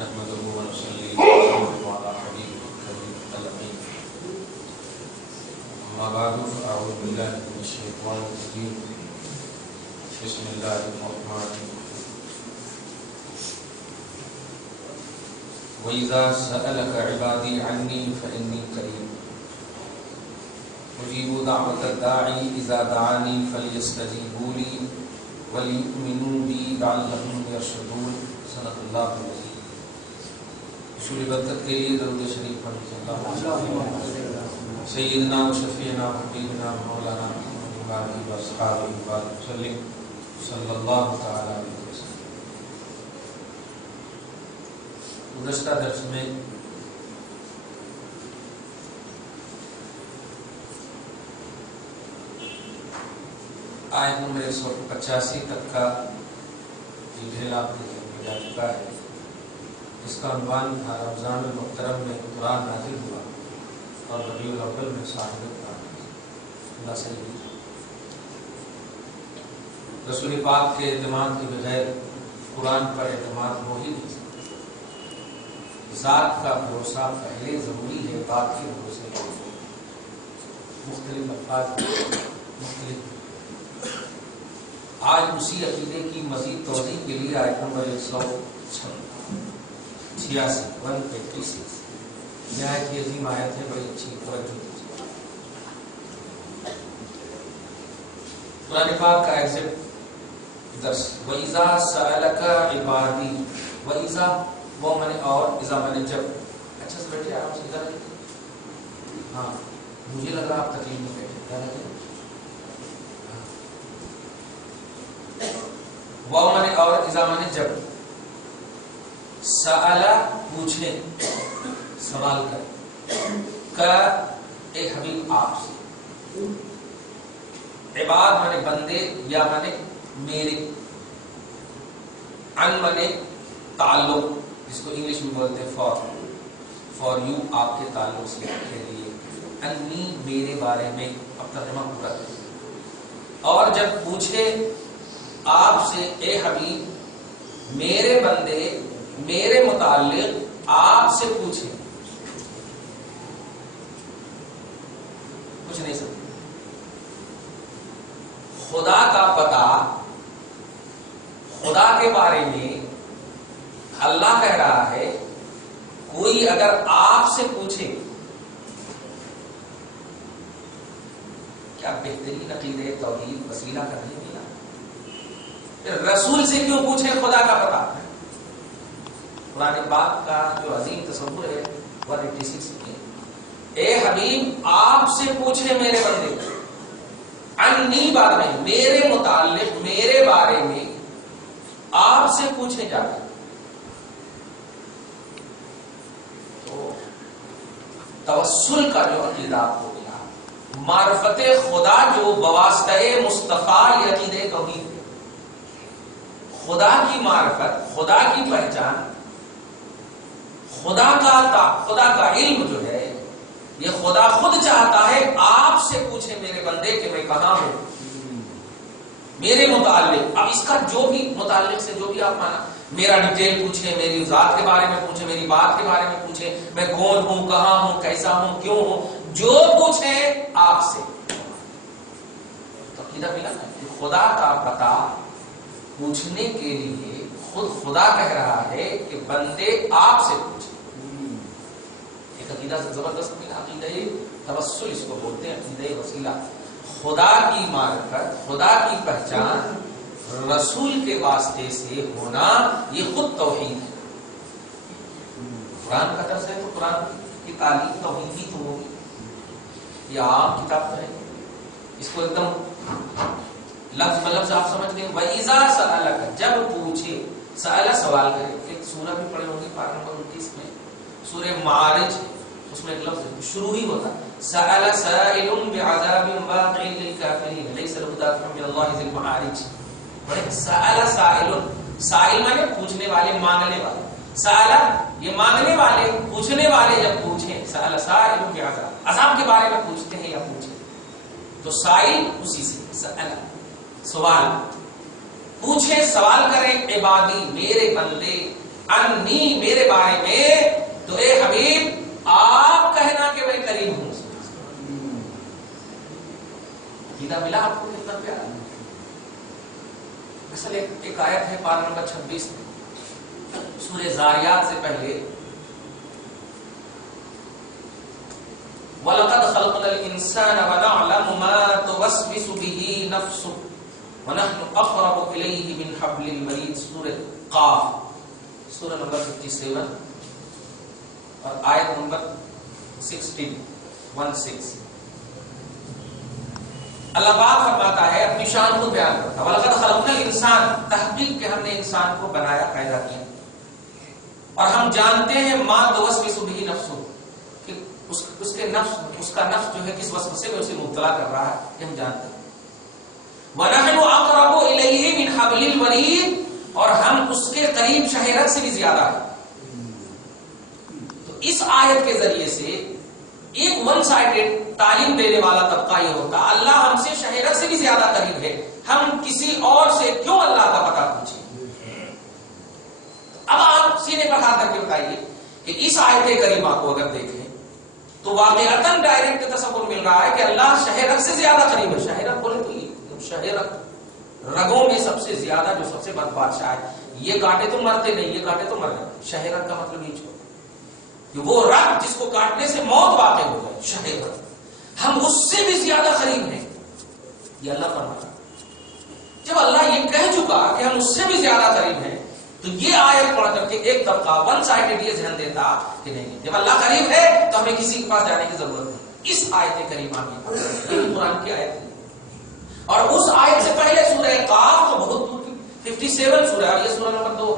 نحمده ونصلي ونسلم على حبيبه الكريم الأمين. أما بعد فأعوذ بالله من الشيطان الرجيم. بسم الله الرحمن الرحيم. وإذا سألك عبادي عني فإني قريب أجيب دعوة الداعي إذا دعاني فليستجيبوا لي وَلِيُؤْمِنُوا بِي لَعَلَّهُمْ يَرْشُدُونَ. صدق اللہ العظیم. حصول برکت کے لیے درود شریف پڑھیں. سیدنا و شفیعنا و حبیبنا مولانا محمد و اصحابہ وسلم صلی اللہ تعالی علیہ وسلم. گزشتہ درس میں آیت نمبر 185 تک کا ڈیٹیل آپ کے ذہن میں جا چکا ہے. اس کا عنوان تھا رمضان المحترم میں قرآن نازل ہوا اور ربیع الاول میں صاحب قرآن نازل ہوئی. رسول پاک کے اعتماد کے بغیر قرآن پر اعتماد ہو ہی نہیں سکتا. ذات کا بھروسہ پہلے ضروری ہے، بات کے بھروسے مختلف الفاظ مختلف. آج اسی عقیدے کی مزید توضیح کے لیے آیت نمبر 186 نہایت ہی عظیم آیت ہے، بڑی اچھی توجہ دیجیے. قرآن پاک کا ایگزیکٹ درس وَإِذَا سَأَلَكَ عِبَادِي. وَإِذَا وہ میں نے اور اذا میں نے جب. اچھا سے بیٹھے آرام سے ادھر. ہاں مجھے لگا آپ تکلیف میں بیٹھے. وہ میں نے اور اذا میں نے جب. سألا پوچھے سوال کر. کا اے حبیب آپ سے. عباد میں نے بندے یا میں نے میرے. ان میں نے تعلق جس کو انگلش میں بولتے ہیں فار یو آپ کے تعلق سے کے لیے. انی میرے بارے میں. اب ترجمہ پورا کر. اور جب پوچھے آپ سے اے حبیب میرے بندے میرے متعلق آپ سے پوچھے کچھ نہیں سکتے. خدا کا پتہ خدا کے بارے میں اللہ کہہ رہا ہے کوئی اگر آپ سے پوچھے. کیا بہترین عقیدہ توحید وسیلہ کرنے میں. رسول سے کیوں پوچھے خدا کا پتہ. قرآن پاک کا جو عظیم تصور ہے 186 میں اے حبیب آپ سے پوچھے میرے بندے انی بارے میں میرے متعلق میرے بارے میں آپ سے پوچھے جاتے. تو توسل کا جو عقیدہ ہو گیا معرفت خدا جو بواسطہ مصطفیٰ یہ عقیدہ توحید. خدا کی معرفت خدا کی پہچان خدا کا علم جو ہے یہ خدا خود چاہتا ہے آپ سے پوچھے میرے بندے کہ میں کہاں ہوں میرے متعلق. اب اس کا جو بھی متعلق سے جو بھی آپ مانا میرا ڈیٹیل پوچھے میری ذات کے بارے میں پوچھے میری بات کے بارے میں پوچھے میں کون ہوں کہاں ہوں کیسا ہوں کیوں ہوں جو پوچھے آپ سے. تو عقیدہ ملا نا کہ خدا کا پتہ پوچھنے کے لیے خود خدا کہہ رہا ہے کہ بندے آپ سے پوچھیں. ایک عقیدہ سے زبردست ملا. عقیدہ توسل اس کو بولتے ہیں، عقیدہ وسیلہ. خدا کی معرفت خدا کی پہچان رسول کے واسطے سے ہونا یہ خود توحید ہے. قرآن کا درس ہے تو قرآن کی تعلیم توحید ہی تو ہوگی. یہ عام کتاب ہے، اس کو ایک دم لفظ بلفظ آپ سمجھ گئے. وَإِذَا سَأَلَكَ جب پوچھے. سألہ سوال کرے. ایک سورہ بھی پڑھے ہوں گے پارہ نمبر 29 میں سورہ معارج اس میں ایک لفظ شروع ہی ہوتا سأل سائل بعذاب واقع للكافرین ليس له دافع من الله ذي المعارج. بڑے سأل سائل سائل مانے پوچھنے والے مانگنے والے. سأل یہ مانگنے والے پوچھنے والے جب پوچھیں سأل سائل بعذاب عذاب کے بارے میں پوچھتے ہیں یا پوچھیں تو سائل اسی سے سأل سوال پوچھے سوال کریں. عبادی میرے بندے انی میرے بارے میں تو اے حبیب آپ کہنا کہ میں قریب ہوں. عقیدہ ملا آپ کو کتنا پیارا. اصل ایک آیت ہے پارہ نمبر 26 سورہ زاریات سے پہلے وَلَقَدْ خَلَقْنَا الْإِنسَانَ وَنَعْلَمُ مَا تُوَسْوِسُ بِهِ نَفْسُهُ وَنَحْنُ أَقْرَبُ إِلَيْهِ مِنْ حَبْلِ الْوَرِيدِ سورہ قاف سورہ نمبر 57 اور آیت نمبر 16 اللہ پاک فرماتا ہے اپنی شان کو بیان کرتا ہے وَلَقَدْ خَلَقْنَا الْإِنسَانَ تحقیق کہ ہم نے انسان کو بنایا پیدا کیا اور ہم جانتے ہیں مَا تُوَسْوِسُ بِهِ نَفْسُهُ کہ اس کے نفس اس کا نفس جو ہے کس وسوسے میں اسے مبتلا کر رہا ہے کہ ہم جانتے ہیں. وَنَحْنُ أَقْرَبُ إِلَيْهِ مِنْ حَبْلِ الْوَرِيدِ اور ہم اس کے قریب شہرت سے بھی زیادہ ہیں. تو اس آیت کے ذریعے سے ایک ون سائیڈڈ تعلیم دینے والا طبقہ یہ ہوتا اللہ ہم سے شہرت سے بھی زیادہ قریب ہے, ہم کسی اور سے کیوں اللہ کا پتہ پوچھیں. اب آپ سینے پر ہاتھ رکھ کے بتائیے کہ اس آیت کریمہ کو اگر دیکھیں تو واقعتاً ڈائریکٹ تصور مل رہا ہے کہ اللہ شہرت سے زیادہ قریب ہے. شہرت بولے تو یہ شہرت رگوں میں سب سے زیادہ جو سب سے بد بادشاہ ہے, یہ کاٹے تو مرتے نہیں, یہ کاٹے تو مر جاتے. شہرت کا مطلب یہ چھوڑ کہ وہ رگ جس کو کاٹنے سے موت واقع ہو جائے, شہرت ہم اس سے بھی زیادہ قریب ہیں. یہ اللہ فرماتا ہے. جب اللہ یہ کہہ چکا کہ ہم اس سے بھی زیادہ قریب ہیں تو یہ آیت پڑھ کر کے ایک طبقہ ون سائیڈڈ یہ ذہن دیتا کہ نہیں جب اللہ قریب ہے تو ہمیں کسی کے پاس جانے کی ضرورت نہیں. اس آیت کریمہ میں یہ قرآن کی آیت ہے اور اس آیت سے پہلے سورہ قاف تو بہت دور کی 57 سورہ اور یہ سورہ نمبر 2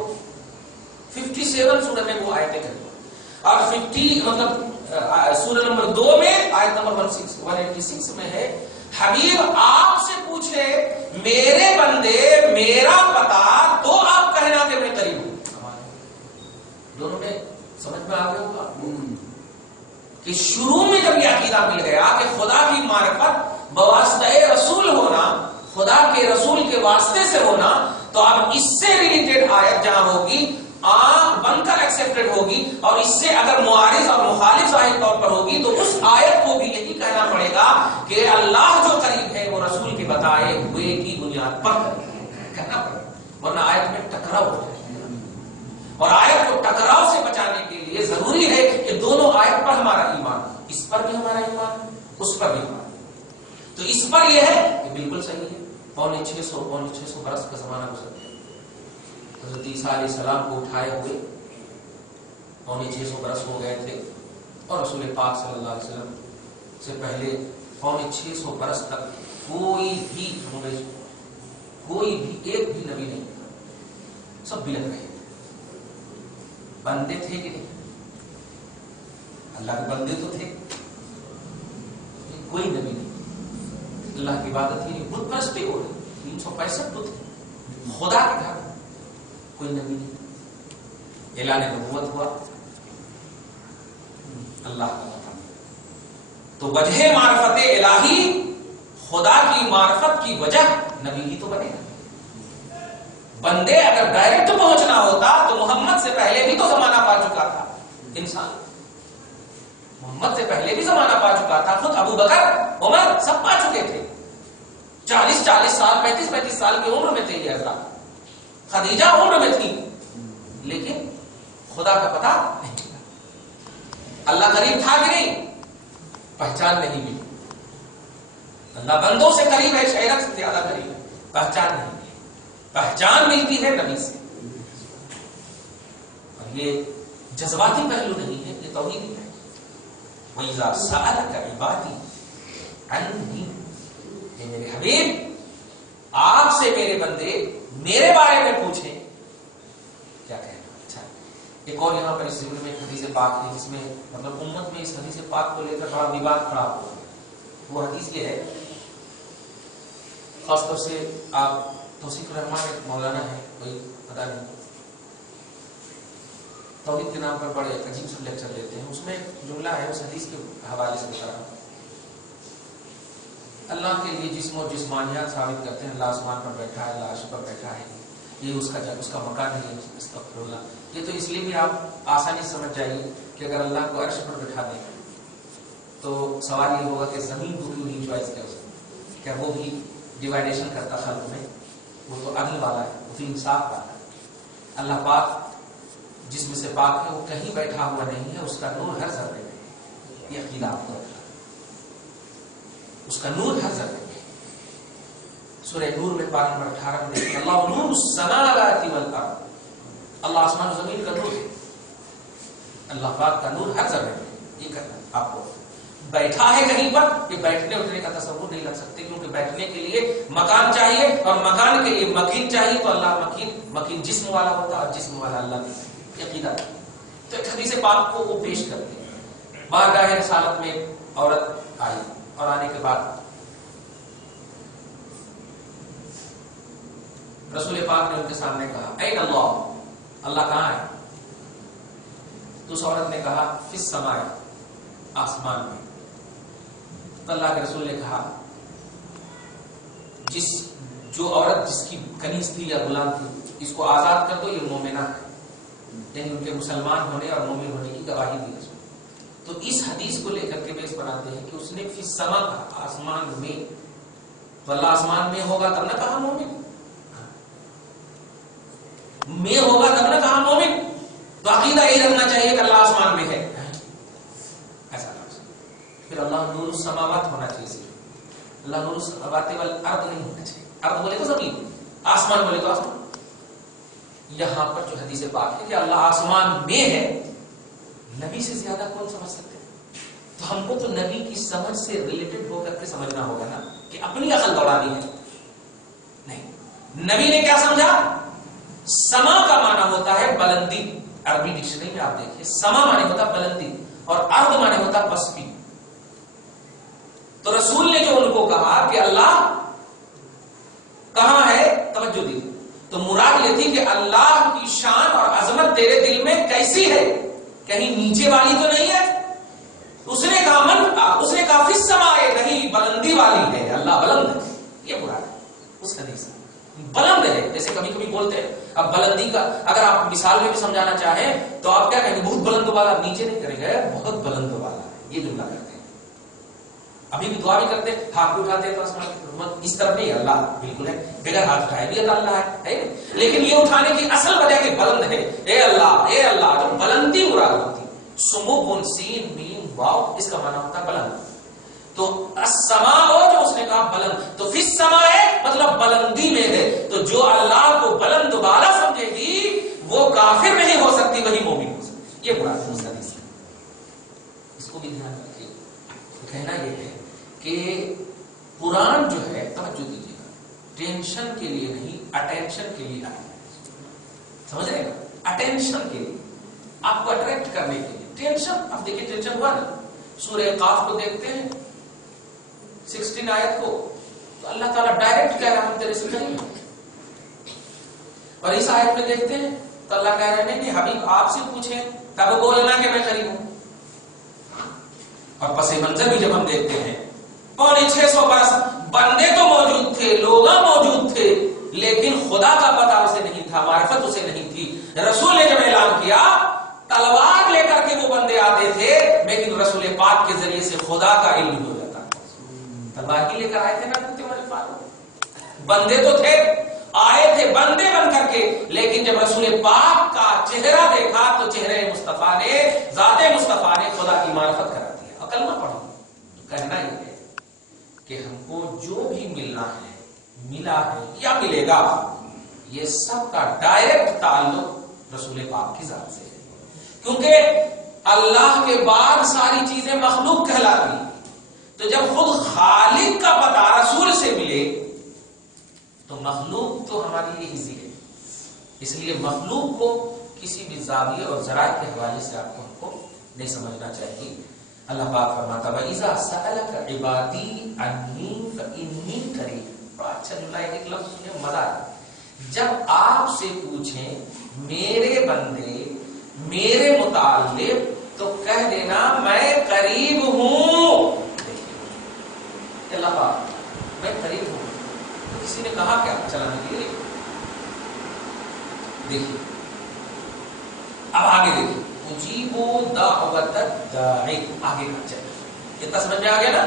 57 سورہ میں وہ آیت کریمہ اور 50 مطلب سورہ نمبر 2 میں آیت نمبر 186 میں ہے حبیب آپ سے پوچھے میرے بندے میرا پتا تو آپ کہنا کہ میں قریب ہوں. دونوں میں سمجھ میں آ گیا ہوگا کہ شروع میں جب یہ عقیدہ مل گیا کہ خدا کی معرفت بواسطہ رسول ہونا, خدا کے رسول کے واسطے سے ہونا, تو اب اس سے ریلیٹڈ آیت جہاں ہوگی آنکھ بن کر ایکسپٹڈ ہوگی اور اس سے اگر معارض اور مخالف ظاہر طور پر ہوگی تو اس آیت کو بھی یہی کہنا پڑے گا کہ اللہ جو قریب ہے وہ رسول کے بتائے ہوئے کی بنیاد پر کہنا پڑے گا, ورنہ آیت میں ٹکراؤ ہو جائے اور آیت کو ٹکراؤ سے بچانے کے لیے ضروری ہے کہ دونوں آیت پر ہمارا ایمان, اس پر بھی ہمارا ایمان, اس پر بھی ہمارا. تو اس پر یہ ہے کہ بالکل صحیح ہے, 550 برس کا زمانہ گزر گیا. حضرت عیسیٰ علیہ السلام کو اٹھائے ہوئے 650 برس ہو گئے تھے اور رسول پاک صلی اللہ علیہ وسلم سے پہلے 650 برس تک کوئی بھی ایک بھی نبی نہیں تھا. سب بلند رہے. بندے تھے کہ نہیں, اللہ کے بندے تو تھے, کوئی نبی نہیں. اللہ کی عبادت ہی نہیں, بت پرستی ہو رہی, 365 بت تھے. خدا کے گھر کوئی نبی نہیں. اعلان نبوت ہوا اللہ کا. تو وجہ معرفت الہی خدا کی معرفت کی وجہ نبی ہی تو بنے گا. بندے اگر ڈائریکٹ پہنچنا ہوتا تو محمد سے پہلے بھی تو زمانہ پا چکا تھا. انسان محمد سے پہلے بھی زمانہ پا چکا تھا. خود ابو بکر عمر سب پا چکے تھے. 40 سال 35 سال کی عمر میں تھے یہ حضرات. خدیجہ عمر میں تھی لیکن خدا کا پتہ نہیں. اللہ قریب تھا کہ نہیں, پہچان نہیں ملی. اللہ بندوں سے قریب ہے, شہرت سے زیادہ قریب ہے, پہچان نہیں. پہچان ملتی ہے نبی سے. اور یہ جذباتی پہلو نہیں ہے, یہ توحیدی ہے. وَإِذَا سَأَلَكَ عِبَادِي عَنِّي, اے میرے حبیب آپ سے میرے بندے میرے بارے میں پوچھیں کیا کہنا. اچھا, ایک اور یہاں پر اس ضمن میں حدیث پاک ہے جس میں مطلب امت میں اس حدیث پاک کو لے کر بڑا وواد کھڑا ہوا. وہ حدیث یہ ہے, خاص طور سے آپ توصیف الرحمان ایک مولانا ہے, کوئی پتا نہیں, توحید کے نام پر بڑے عجیب سے لیکچر لیتے ہیں. اس میں جملہ ہے اس حدیث کے حوالے سے بتا رہا ہوں. اللہ کے لیے جسم اور جسمانیات ثابت کرتے ہیں. اللہ آسمان پر بیٹھا ہے, اللہ عرش پر بیٹھا ہے, یہ اس کا مکان نہیں ہے، استغفراللہ۔ یہ تو اس لیے بھی آپ آسانی سے سمجھ جائیے کہ اگر اللہ کو عرش پر بٹھا دیں تو سوال یہ ہوگا کہ زمین کو کیوں نہیں چوائس کیا اس نے؟ کیا وہ بھی ڈیوائڈیشن کرتا خلق میں؟ وہ تو عدل والا ہے، وہ تو انصاف والا ہے۔ اللہ پاک جس میں سے پاک ہے وہ کہیں بیٹھا ہوا نہیں ہے، اس کا نور ہر ذرے میں ہے۔ یہ عقیدہ آپ کو رکھنا، اس کا نور ہر ذرے میں۔ سورہ نور میں پارہ نمبر 18 میں دیکھیں، اللہ نور السماوات والارض، اللہ آسمان و زمین کا نور ہے، اللہ پاک کا نور ہر ذرے میں۔ یہ کرنا آپ کو بیٹھا ہے کہیں پر، کہ بیٹھنے اٹھنے کا تصور نہیں لگ سکتے، کیونکہ بیٹھنے کے لیے مکان چاہیے اور مکان کے لیے مکین چاہیے، تو اللہ مکین جسم والا ہوتا ہے اور جسم والا اللہ کی عقیدہ۔ تو ایک حدیث پاک کو وہ پیش کرتے ہیں۔ بارگاہ رسالت میں عورت آئی اور آنے کے بعد رسول پاک نے ان کے سامنے کہا اے اللہ، اللہ کہاں ہے؟ تو اس عورت نے کہا فی السماء، آسمان میں۔ تو اللہ کے رسول نے کہا جو عورت جس کی کنیز تھی یا غلام تھی، اس کو آزاد کر دو، یہ مومنہ ہے، یعنی ان کے مسلمان ہونے اور مومن ہونے کی گواہی دی رسول۔ تو اس حدیث کو لے کر کے بیس بناتے ہیں کہ اس نے فی السماء کہا، آسمان میں، تو اللہ آسمان میں ہوگا تب نہ کہا مومن، میں ہوگا تب نہ کہا مومن۔ تو عقیدہ یہ رکھنا چاہیے کہ اللہ آسمان میں ہے، ایسا لفظ۔ پھر اللہ نور السماوات ہونا چاہیے، اللہ نور السماوات والارض نہیں ہونا چاہیے۔ ارض بولے تو زمین، آسمان بولے تو آسمان۔ یہاں پر جو حدیث پاک ہے کہ اللہ آسمان میں ہے، نبی سے زیادہ کون سمجھ سکتے ہیں؟ تو ہم کو تو نبی کی سمجھ سے ریلیٹڈ ہو کر کے سمجھنا ہوگا نا، کہ اپنی عقل دوڑانی ہے نہیں۔ نبی نے کیا سمجھا؟ سما کا معنی ہوتا ہے بلندی، عربی ڈکشنری میں آپ دیکھیے، سما معنی ہوتا ہے بلندی اور ارض معنی ہوتا ہے پستی۔ تو رسول نے جو ان کو کہا کہ اللہ کہاں ہے، توجہ دی، تو مراد یہ تھی کہ اللہ کی شان اور عظمت تیرے دل میں کیسی ہے، کہیں نیچے والی تو نہیں ہے؟ اس نے کہا فی السماء، نہیں بلندی والی ہے، اللہ بلند ہے، یہ مراد ہے اس حدیث میں، بلند ہے۔ جیسے کبھی کبھی بولتے ہیں، اب بلندی کا اگر آپ مثال میں بھی سمجھانا چاہیں تو آپ کیا کہیں گے؟ بہت بلند والا، نیچے نہیں کریں گے، بہت بلند والا، یہ جملہ کرتے ہیں۔ ابھی بھی دعا بھی کرتے ہیں، ہاتھ اٹھاتے ہیں تو اس طرف نہیں، اللہ بالکل ہے، بغیر ہاتھ اٹھائے بھی اللہ ہے، لیکن یہ اٹھانے کی اصل وجہ کہ بلند ہے، اے اللہ، جو بلندی مراد ہوتی، سمو سین میم واو، اس کا معنی ہوتا ہے بلند۔ تو السماء جو اس نے کہا بلند، تو فی السماء مطلب بلندی میں ہے۔ تو جو اللہ کو بلند والا سمجھے گی وہ کافر نہیں ہو سکتی، وہی مومن ہو سکتی، یہ مراد ہے اس حدیث کا۔ اس کو بھی دھیان رکھیے۔ کہنا یہ ہے کہ قرآن جو ہے، توجہ دیجیے گا، ٹینشن کے لیے نہیں، اٹینشن کے لیے آیا ہے، سمجھ رہے ہیں؟ اٹینشن کے لیے، آپ کو اٹریکٹ کرنے کے لیے۔ ٹینشن، اب دیکھیے ٹینشن ہوا نا، سورہ قاف کو دیکھتے ہیں 16 آیت کو، تو اللہ تعالیٰ ڈائریکٹ کہہ رہا ہے ہم تیرے سے قریب ہیں، اور اس آیت میں دیکھتے ہیں تو اللہ کہہ رہے ہیں نہیں حبیب آپ سے پوچھیں تب بولنا کہ میں قریب ہوں۔ اور پس منظر بھی جب ہم دیکھتے ہیں، 650 برس بندے تو موجود تھے، لوگ موجود تھے، لیکن خدا کا پتہ اسے نہیں تھا، معرفت اسے نہیں تھی۔ رسول نے جب اعلان کیا، تلوار لے کر کے وہ بندے آتے تھے، لیکن رسول پاک کے ذریعے سے خدا کا علم ہو جاتا۔ تلوار کی لے کر آئے تھے نا بندے تو تھے، آئے تھے بندے بن کر کے، لیکن جب رسول پاک کا چہرہ دیکھا تو چہرے مصطفیٰ نے، ذات مصطفیٰ نے خدا کی معرفت کرا دی۔ کلمہ پڑھو، کہنا یہ ہے کہ ہم کو جو بھی ملنا ہے، ملا ہے یا ملے گا، یہ سب کا ڈائریکٹ تعلق رسول پاک کی ذات سے ہے، کیونکہ اللہ کے بعد ساری چیزیں مخلوق کہلاتی، تو جب خود خالق کا پتہ رسول سے ملے تو مخلوق تو ہمارے لیے ایزی ہے۔ اس لیے مخلوق کو کسی بھی زاویے اور ذرائع کے حوالے سے آپ کو ہم کو نہیں سمجھنا چاہیے۔ اللہ پاک فرماتا ہے وَإِذَا سَأَلَكَ عِبَادِي عَنِّي فَإِنِّي قَرِيبٌ۔ بڑا اچھا جملہ ہے، ایک لفظ سنیں مزہ ہے۔ جب آپ سے پوچھیں میرے بندے میرے متعلق تو کہہ دینا میں قریب ہوں۔ اللہ پاک میں قریب ہوں، کسی نے کہا کیا چلانے کے لیے؟ دیکھیے اب آگے دیکھیے اجیبو دعوت الداعی، آگے کا چل کتنا سمجھ میں آ گیا نا؟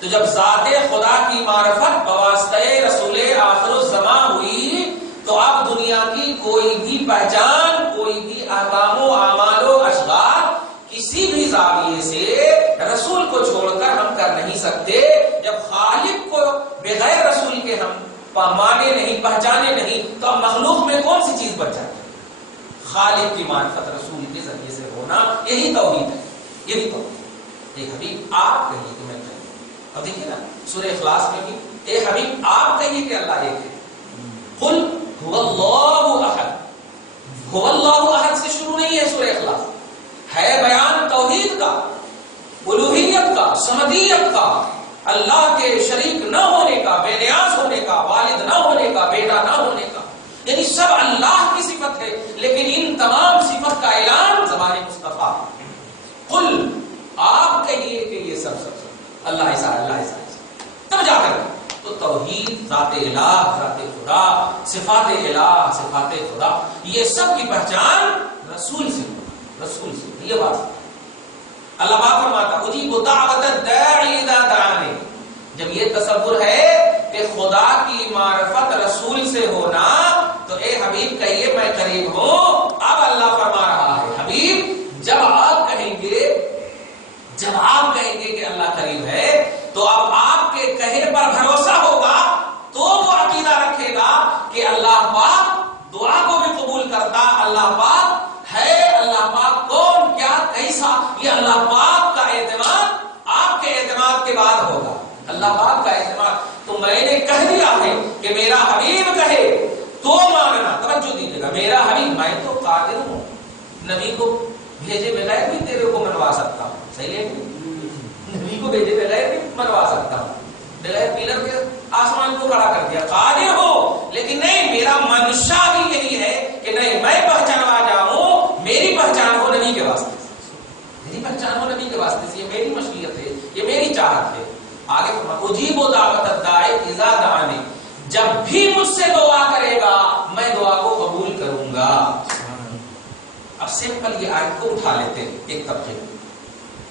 تو جب ذات خدا کی معرفت بواسطہ رسول آخر الزماں ہوئی تو اب دنیا کی کوئی بھی پہچان، کوئی بھی احکام و اعمال و اشغال کسی بھی زاویے سے رسول کو چھوڑ کر ہم کر نہیں سکتے۔ جب خالق کو بغیر رسول کے ہم مانے نہیں، پہچانے نہیں، تو اب مخلوق میں کون سی چیز بچ جاتی ہے؟ خالق کی معرفت رسول کے ذریعے سے ہونا، یہی توحید ہے، یہی توحید۔ اے حبیب آپ کہیے کہ میں کہوں۔ اب دیکھیے نا سورہ اخلاص میں بھی اے حبیب آپ کہیے کہ اللہ ایک ہے۔ قل هو اللہ احد، هو اللہ احد سے شروع نہیں ہے سورہ اخلاص، ہے بیان توحید کا، الوہیت کا، صمدیت کا، اللہ کے شریک نہ ہونے کا، بے نیاز ہونے کا، والد نہ ہونے کا، بیٹا نہ ہونے کا، یعنی سب اللہ کی صفت ہے، لیکن ان تمام صفت کا اعلان زبان مصطفیٰ۔ قل آپ کہیے کہ یہ سب اللہ ایسا، اللہ ایسا، تب جا کر تو توحید، ذات الہ، ذات خدا، صفات الہ، صفات خدا، یہ سب کی پہچان رسول سے، رسول سے، یہ بات اللہ پاک فرماتا اجیب دعوت الداعی اذا دعانی۔ جب یہ تصور ہے کہ خدا کی معرفت رسول سے ہونا تو اے حبیب کہیے میں قریب ہوں۔ اب اللہ فرما رہا ہے حبیب جب آپ کہیں گے کہ اللہ قریب ہے تو اب آپ کے کہے پر بھروسہ ہوگا تو وہ عقیدہ رکھے گا کہ اللہ پاک دعا کو بھی قبول کرتا، اللہ پاک ہے، اللہ پاک کون، کیا، کیسا، یہ اللہ پاک کا اعتماد آپ کے اعتماد کے بعد ہوگا، اللہ پاک کا اعتماد۔ تو میں نے کہہ دیا ہے کہ میرا حبیب کہے تو ماننا، توجہ دیجیے گا، میرا حبیب، میں تو قادر ہوں نبی کو بھیجے بغیر بھی تیرے کو منوا سکتا ہوں، صحیح ہے؟ نبی کو بھیجے بغیر بھی منوا سکتا ہوں، بغیر پیلر کے آسمان کو کھڑا کر دیا، قادر ہو، لیکن نہیں، میرا منشا بھی یہی ہے کہ نہیں میں پہچانوا جاؤں، میری پہچان ہو نبی کے واسطے سے، میری پہچان ہو نبی کے واسطے سے، یہ میری مشیت ہے، یہ میری چاہت ہے۔ آگے اجیب دعوت الداعی اذا دعانی، جب بھی مجھ سے دعا کرے گا میں دعا کو قبول کروں گا۔ اب سمپل یہ آیت کو اٹھا لیتے ہیں ایک طبقے میں،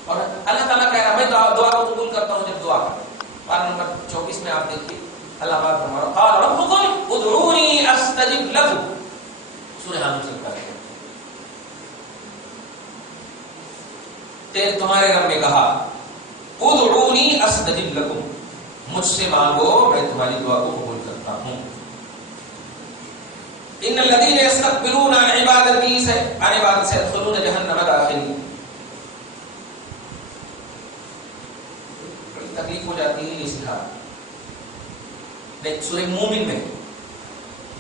اور اللہ تعالیٰ کہہ رہا ہے میں دعا کو قبول کرتا ہوں جب دعا کرتا ہوں۔ پارہ نمبر 24 میں آپ دیکھیے اللہ پاک فرما رہا قال ربکم ادعونی استجب لکم، سورہ حامد سے پڑھتے ہیں تمہارے رب نے کہا ادعونی استجب لکم، مجھ سے مانگو میں تمہاری دعا کو قبول کرتا ہوں۔ ان الذین یستکبرون عن عبادتی سیدخلون جہنم داخرین۔ بڑی تکلیف ہو جاتی ہے یہ سکھا، لیکن سورہ مومن میں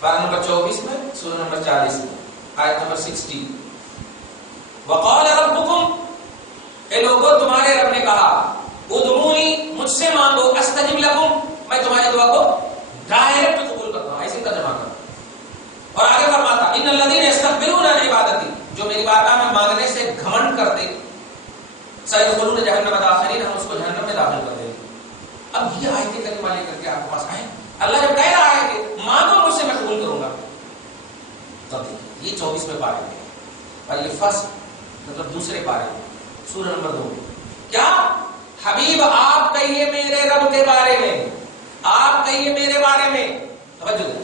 پارہ نمبر 24 میں، سورہ نمبر 40 میں، آیت نمبر 60 وقال ربکم، اے لوگوں تمہارے رب نے کہا ادعونی، مجھ سے مانگو، استجب لکم، میں تمہاری دعا کو ڈائریکٹ قبول کرتا ہوں، ایسے ترجمہ کرتا ہوں۔ اور آگے فرماتا ان الذین یستکبرون عن عبادتی، جو میری بارگاہ میں مانگنے سے گھمنڈ کرتے، سیدخلون جہنم داخرین، ہم اس کو جہنم میں داخل کر دیں گے۔ اب یہ آیت کریمہ لے کر کے آپ کے پاس آئے، اللہ جب کہہ رہا ہے کہ مانگو مجھ سے میں قبول کروں گا، تب دیکھیے یہ 24 پارے میں، اور یہ فرسٹ مطلب دوسرے پارے میں، سورہ نمبر 2 کیا حبیب آپ کہیے میرے رب کے بارے میں، آپ کہیے میرے بارے میں،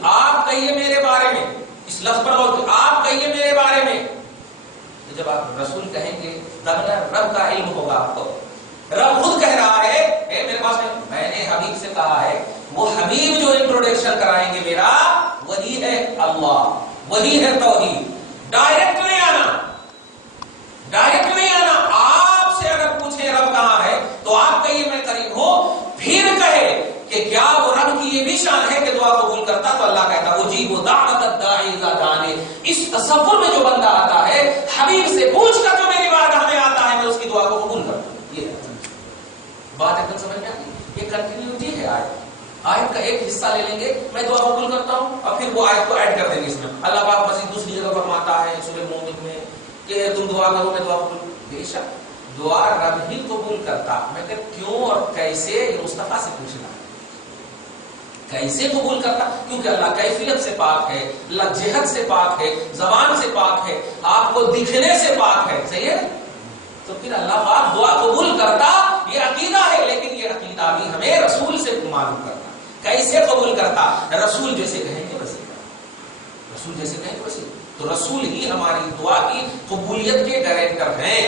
آپ کہیے میرے بارے میں، اس لفظ پر غور کریں، آپ کہیے میرے بارے میں۔ تو جب آپ رسول کہیں گے تب رب کا علم ہوگا آپ کو، رب خود کہہ رہا ہے اے میرے پاس میں نے حبیب سے کہا ہے، وہ حبیب جو انٹروڈکشن کرائیں گے میرا وہی ہے اللہ، وہی ہے توحید، ڈائریکٹ نہیں آنا، ڈائریکٹ نہیں آنا۔ آپ سے اگر پوچھیں رب کہاں ہے تو آپ کہیے میں قریب ہوں، پھر کہے کہ کیا وہ رب کی یہ بھی شان ہے کہ دعا قبول کرتا، تو اللہ کہتا اجیب دعوت الداعی اذا دعانی۔ اس تصور میں جو بندہ آتا ہے حبیب سے پوچھ کر جو میری بارگاہ میں آتا ہے میں اس کی دعا کو قبول کرتا ہوں۔ یہ بات ایک دم سمجھ میں آتی، یہ کنٹینیوٹی ہے آیت کا ایک حصہ لے لیں گے میں دعا قبول کرتا ہوں، اور پھر وہ آیت کو ایڈ کر دیں گے اس میں۔ اللہ پاک مزید دوسری جگہ فرماتا ہے سورہ مومن میں کہ تم دعا کرو میں دعا قبول، بے شک دعا رب ہی قبول کرتا، مگر کیوں اور کیسے یہ مصطفیٰ سے پوچھنا ہے۔ کیسے قبول کرتا؟ کیونکہ اللہ کیفیت سے پاک ہے، اللہ جہت سے پاک ہے، زبان سے پاک ہے، آپ کو دکھنے سے پاک ہے. صحیح ہے؟ تو پھر اللہ پاک دعا قبول کرتا، یہ عقیدہ ہے. لیکن یہ عقیدہ بھی ہمیں رسول سے معلوم کرتا. کیسے قبول کرتا؟ رسول جیسے کہیں گے ویسے کرتا. رسول جیسے کہیں گے ویسے. تو رسول ہی ہماری دعا کی قبولیت کے گارنٹر ہیں،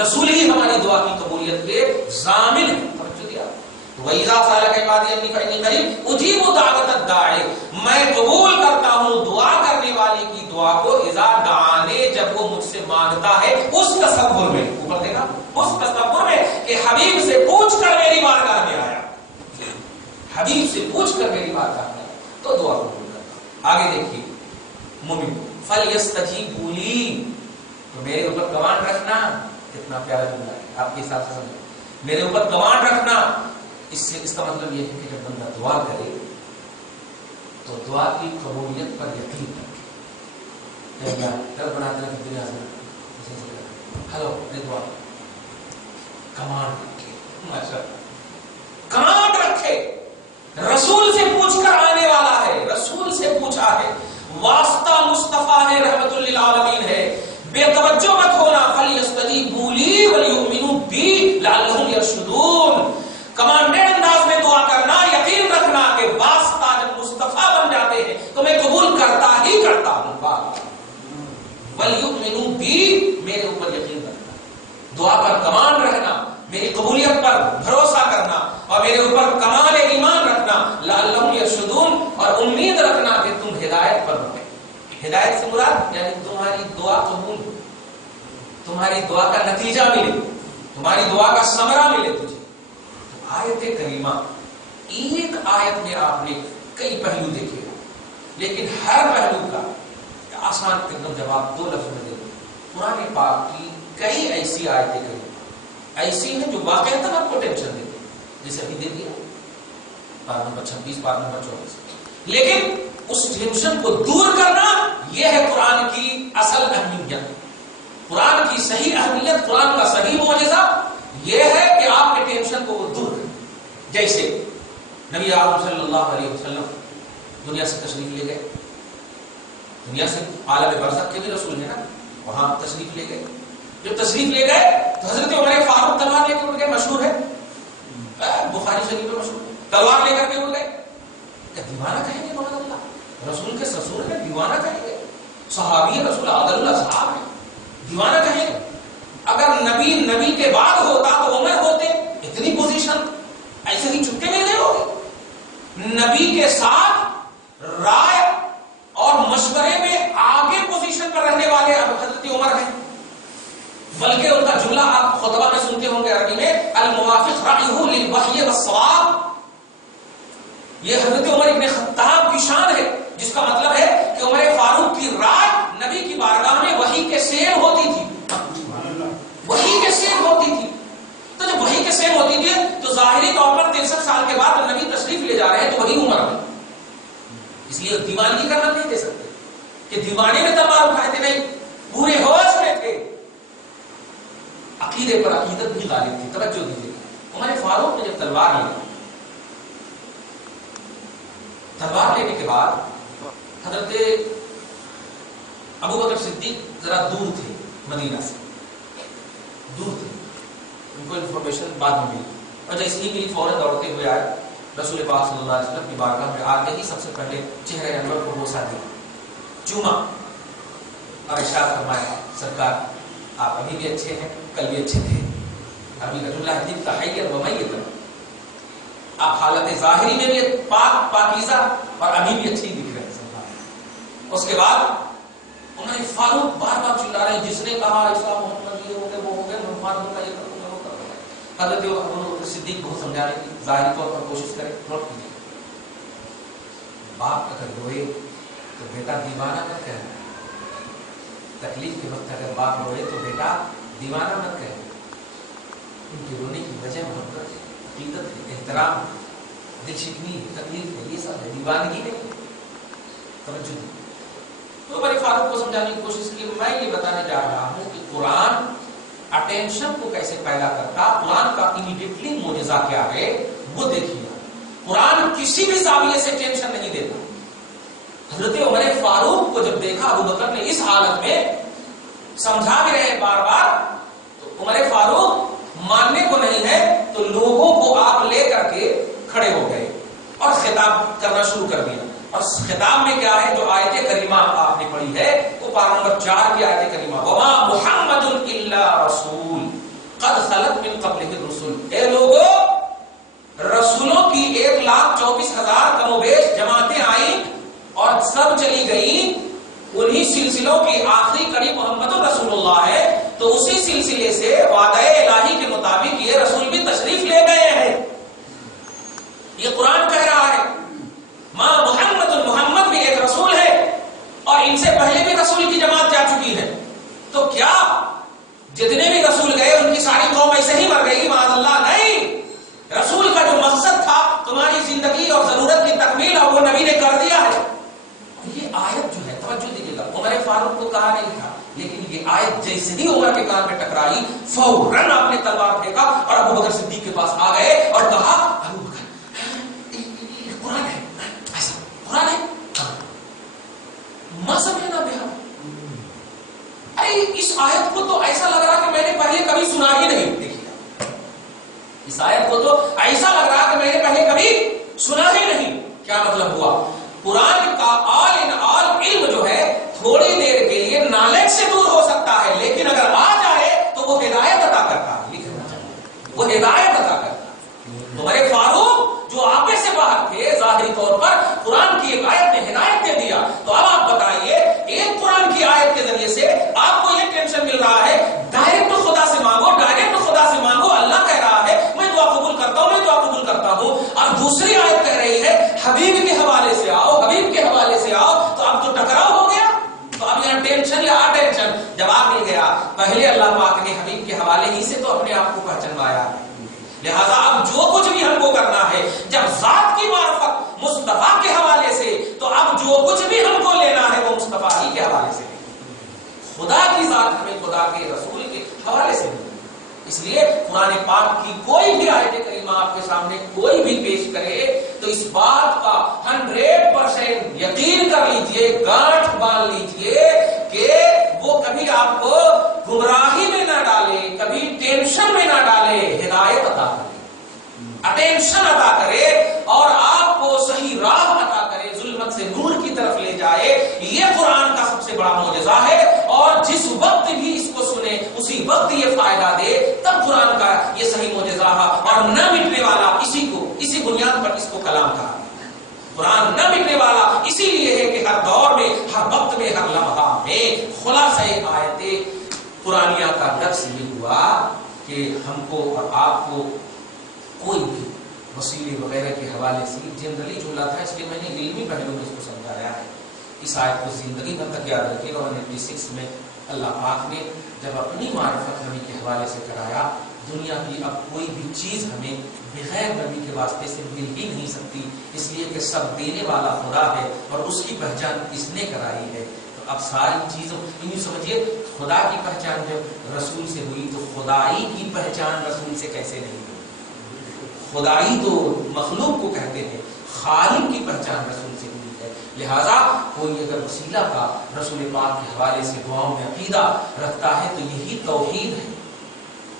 رسول ہی ہماری دعا کی قبولیت کے ضامن ہیں. توجہ دیا. وَإِذَا سَأَلَكَ عِبَادِي عَنِّي فَإِنِّي قَرِيبٌ أُجِيبُ دَعْوَةَ الدَّاعِ، میں قبول کرتا ہوں دعا کرنے والے کی دعا کو، اذا دعانے، جب وہ مجھ سے مانگتا ہے. اس تصور میں، اوپر دیکھا، اس تصور میں کہ حبیب سے پوچھ کر میری بارگاہ میں آیا، حبیب سے پوچھ کر میری بارگاہ میں آیا تو دعا قبول کرتا. آگے دیکھیے مومن فَلْيَسْتَجِيبُوا لِي، تو میرے اوپر گوان رکھنا. کتنا پیارا جملہ ہے، آپ کے حساب سے سمجھیں. میرے اوپر گوان رکھنا، اس کا مطلب یہ ہے کہ جب بندہ دعا کرے تو دعا کی قبولیت پر یقین رکھے. بناتے ہیں دنیا سے ہلو دعا کمانڈ رکھے، ماشاء کمانڈ رکھے. رسول سے پوچھ کر آنے والا ہے، رسول سے پوچھا ہے، واسطہ مصطفیٰ ہے، رحمت للعالمین ہے. بے توجہ مت ہونا. فَلْيَسْتَجِيبُوا لِي وَلْيُؤْمِنُوا بِي لَعَلَّهُمْ يَرْشُدُونَ. کمانڈیڈ انداز میں دعا کرنا، یقین رکھنا کہ واسطہ جب مصطفیٰ بن جاتے ہیں تو میں قبول کرتا ہی کرتا ہوں. وَلْيُؤْمِنُوا بِي، میرے اوپر یقین رکھنا، دعا پر کمانڈ رکھنا، میری قبولیت پر بھروسہ کرنا اور میرے اوپر کمال ایمان رکھنا. لَعَلَّهُمْ يَرْشُدُونَ، اور امید رکھنا کہ تم ہدایت پر ہو. ہدایت سے مراد یعنی تمہاری دعا قبول ہو، تمہاری دعا کا نتیجہ ملے، تمہاری دعا کا ثمرہ ملے تجھے. آیت کریمہ، ایک آیت میں آپ نے کئی پہلو دیکھے گا، لیکن ہر پہلو کا آسان ایک جواب دو لفظ میں دے دوں. قرآن پاک کی کئی ایسی آیتیں کریمہ ایسی ہیں جو واقعتاً آپ کو ٹینشن دیتے ہیں، جیسے ابھی دے دیا پارہ نمبر 26، پارہ نمبر 24. لیکن اس ٹینشن کو دور کرنا، یہ ہے قرآن کی اصل اہمیت. قرآن کی صحیح اہمیت، قرآن کا صحیح معجزہ یہ ہے کہ آپ کے ٹینشن کو وہ دور کرے. جیسے نبی اعظم صلی اللہ علیہ وسلم دنیا سے تشریف لے گئے، دنیا سے عالم برزخ کے بھی رسول ہیں نا، وہاں تشریف لے گئے. جب تشریف لے گئے تو حضرت عمر فاروق تلوار لے کے اڑ گئے، مشہور ہے، بخاری شریف میں مشہور ہے، تلوار لے کر کے اڑ گئے. کیا دیوانہ کہیں گے؟ محمد اللہ رسول کے سسور ہیں، دیوانہ کہیں گے؟ صحابی رسول عادل اصحاب ہیں، دیوانہ کہیں گے؟ اگر نبی کے بعد ہوتا تو عمر ہوتے. اتنی پوزیشن ایسے ہی چپکے مل گئے ہوگے. نبی کے ساتھ رائے اور مشورے میں آگے پوزیشن پر رہنے والے حضرت عمر ہیں. بلکہ ان کا جملہ آپ خطبہ میں سنتے ہوں گے عربی میں، الموافق رأیہ للوحی والصواب. یہ حضرت عمر ابن خطاب کی شان ہے، جس کا مطلب ہے کہ عمر فاروق کی رائے نبی کی بارگاہ میں وحی کے سیر ہوتی تھی، وحی کے سیر ہوتی تھی. تو جب وحی کے سیر ہوتی تھی تو ظاہری طور پر 63 سال کے بعد نبی تشریف لے جا رہے ہیں تو وہی عمر میں، اس لیے دیوانگی کرنا نہیں دے سکتے کہ دیوانے میں تلوار اٹھائے تھے، نہیں، پورے ہوش میں تھے. عقیدے پر عقیدت بھی غالب تھی. توجہ دیجیے، عمر فاروق نے جب تلوار لی، تلوار لینے کے بعد حضرت ابوبکر صدیق ذرا دور تھے، مدینہ سے دور تھے، ان کو انفارمیشن بعد میں ملی، اور جیسے ہی ملی فوراً دوڑتے ہوئے آئے رسول پاک صلی اللہ علیہ وسلم کی بارگاہ میں. آتے ہی سب سے پہلے چہرے انور کو بوسہ دیا، چوما اور ارشاد فرمایا، سرکار آپ ابھی بھی اچھے ہیں، کل بھی اچھے تھے. ابھی کا جملہ ہے دل تحیر و میت، آپ حالت ظاہری میں بھی پاک پاکیزہ اور ابھی بھی اچھی دکھ رہے ہیں. اس کے بعد انہوں نے فاروق بار بار چلا رہے ہیں، جس نے کہا ایسا محمد یہ ہو گئے وہ ہو گئے، محمد کا یہ کروں گا وہ کروں گا. حضرت صدیق بہت سمجھانے کی ظاہری طور پر کوشش کرے، نوٹ کیجیے، باپ اگر روئے تو بیٹا دیوانہ مت کہے. تکلیف کے وقت اگر باپ روئے تو بیٹا دیوانہ مت کہے. ان کے رونے کی وجہ محبت، عقیدت ہے، احترام، دل شکنی ہے، تکلیف ہے، یہ سب ہے، دیوانگی نہیں. توجہ دی. تو بڑے فاروق کو سمجھانے کی کوشش کی. میں یہ بتانے جا رہا ہوں کہ قرآن اٹینشن کو کیسے پیدا کرتا، قرآن کا امیڈیٹلی معجزہ کیا ہے وہ دیکھیے. قرآن کسی بھی زاویے سے ٹینشن نہیں دیتا. حضرت عمر فاروق کو جب دیکھا ابو بکر نے اس حالت میں، سمجھا بھی رہے بار بار، تو عمر فاروق ماننے کو نہیں ہے تو لوگوں کو آپ لے کر کے کھڑے ہو گئے اور خطاب کرنا شروع کر دیا. اور خطاب میں کیا ہے، جو آیت کریمہ آپ نے پڑھی ہے وہ پارہ نمبر 4 کی آیت کریمہ، وما محمد الا رسول قد خلت من قبلہ الرسل. اے لوگوں، رسولوں کی 1,24,000 کم و بیش جماعتیں آئیں اور سب چلی گئیں. انہی سلسلوں کی آخری کڑی محمد رسول اللہ ہے. تو اسی سلسلے سے وعدہ الہی کے مطابق یہ رسول بھی تشریف لے گئے ہیں. یہ قرآن کہہ رہا ہے ماں محمد بھی ایک رسول ہے اور ان سے پہلے بھی رسول کی جماعت جا چکی ہے. تو کیا جتنے بھی رسول گئے ان کی ساری قوم ایسے ہی مر گئی؟ معاذ اللہ، نہیں. رسول کا جو مقصد تھا تمہاری زندگی اور ضرورت کی تکمیل، اور وہ نبی نے کر دیا ہے. یہ آیت جو ہے، توجہ دیجیے گا، عمر فاروق کو کہا نہیں تھا، لیکن یہ آیت جیسے ہی عمر کے کان میں ٹکرائی فوراً آپ نے تلوار پھینکا اور ابو بکر صدیق کے پاس آ گئے اور کہا ابو بکر قرآن ہے، ایسا قرآن ہے ما سمعنا بہا. ارے اس آیت کو تو ایسا لگ رہا کہ میں نے پہلے کبھی سنا ہی نہیں. دیکھیے اس آیت کو تو ایسا لگ رہا کہ میں نے پہلے کبھی سنا ہی نہیں. کیا مطلب ہوا؟ قرآن کا آل ان آل علم جو ہے تھوڑی دیر کے لیے نالج سے دور ہو سکتا ہے، لیکن اگر آ جائے تو وہ ہدایت عطا کرتا ہے. لکھنا چاہیے وہ ہدایت عطا کرتا ہے. تمہارے فاروق جو آپے سے باہر تھے، ظاہری طور پر قرآن کی ایک آیت نے ہدایت دے دیا. تو اب آپ بتائیے، ایک قرآن کی آیت کے ذریعے سے آپ کو یہ ٹینشن مل رہا ہے، ڈائریکٹ خدا سے مانگو، ڈائریکٹ خدا سے مانگو. اللہ کہہ رہا ہے میں دعا قبول کرتا ہوں، میں دعا قبول کرتا ہوں. اور دوسری آیت کہہ رہی ہے حبیب کے حوالے سے آؤ، حبیب کے حوالے سے آؤ. تو اب تو ٹکراؤ ہو گیا. تو اب یہاں ٹینشن یا اٹینشن جواب مل گیا. پہلے اللہ پاک نے حبیب کے حوالے ہی سے تو اپنے آپ کو پہچانوایا. لہذا اب جو کچھ بھی ہم کو کرنا ہے، جب ذات کی معرفت مصطفیٰ کے حوالے سے، تو اب جو کچھ بھی ہم کو لینا ہے وہ مصطفیٰ ہی کے حوالے سے. خدا کی ذات ہمیں خدا کے رسول کے حوالے سے. اس لیے قرآن پاک کی کوئی بھی آیت کریمہ آپ کے سامنے کوئی بھی پیش کرے تو اس بات کا 100% یقین کر لیجئے، گانٹھ باندھ لیجئے کہ وہ کبھی آپ کو گمراہی میں نہ ڈالے، کبھی ٹینشن میں نہ ڈالے، ہدایت عطا کرے، اٹینشن عطا کرے اور آپ کو صحیح راہ عطا کرے، ظلمت سے نور کی طرف لے جائے. یہ قرآن کا سب سے بڑا معجزہ ہے. اور جس وقت بھی اس کو سنے اسی وقت یہ فائدہ دے، تب قرآن کا یہ صحیح معجزہ اور نہ مٹنے والا اسی بنیاد پر اس کو کلام کہا. قرآن نہ مٹنے والا اسی لیے ہے کہ ہر دور میں، ہر وقت میں، ہر لمحہ میں خلاصہ آیت قرآنیہ کا درس یہ ہوا کہ ہم کو اور آپ کو کوئی بھی وسیلے وغیرہ کے حوالے سے جنرلی جھولا تھا، اس لیے میں نے علمی پہلو میں اس کو سمجھایا ہے. اس آیت کو زندگی بھر تک یاد رکھیے گا. 186 میں اللہ پاک نے جب اپنی معرفت نبی کے حوالے سے کرایا، دنیا کی اب کوئی بھی چیز ہمیں بغیر نبی کے واسطے سے مل ہی نہیں سکتی، اس لیے کہ سب دینے والا خدا ہے اور اس کی پہچان اس نے کرائی ہے. تو اب ساری چیزوں یوں سمجھیے، خدا کی پہچان جب رسول سے ہوئی تو خدائی کی پہچان رسول سے کیسے نہیں ہوئی؟ خدائی تو مخلوق کو کہتے ہیں، خالق کی پہچان رسول سے ہوئی ہے. لہذا کوئی اگر وسیلہ کا رسول پاک کے حوالے سے دعاؤں میں عقیدہ رکھتا ہے تو یہی توحید ہے،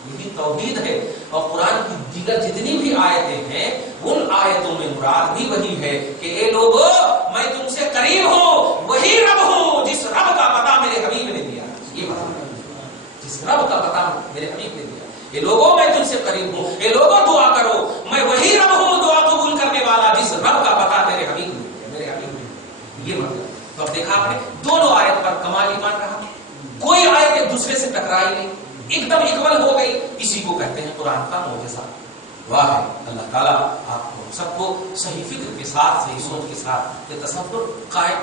یہی توحید ہے. اور قرآن کی دیگر جتنی بھی آیتیں ہیں ان آیتوں میں مراد بھی وہی ہے کہ اے لوگو میں تم سے قریب ہوں، وہی رب ہوں جس رب کا پتہ میرے حبیب نے دیا. یہ بات، جس رب کا پتہ میرے حبیب نے دیا. اے لوگوں میں تم سے قریب ہوں، اے لوگوں دعا کرو، میں وہی رب ہوں دعا قبول کرنے والا جس رب کا پتہ میرے حبیب نے دیا، میرے حبیب نے. یہ مطلب. تو اب دیکھا آپ نے دونوں آیت پر کمال ایمان رہا، کوئی آیت ایک دوسرے سے ٹکرائی نہیں، ایک دم اکمل ہو گئی. اسی کو کہتے ہیں قرآن کا معجزہ. واہ ہے اللہ تعالیٰ آپ کو سب کو صحیح فکر کے ساتھ، صحیح سوچ کے ساتھ یہ تصور قائم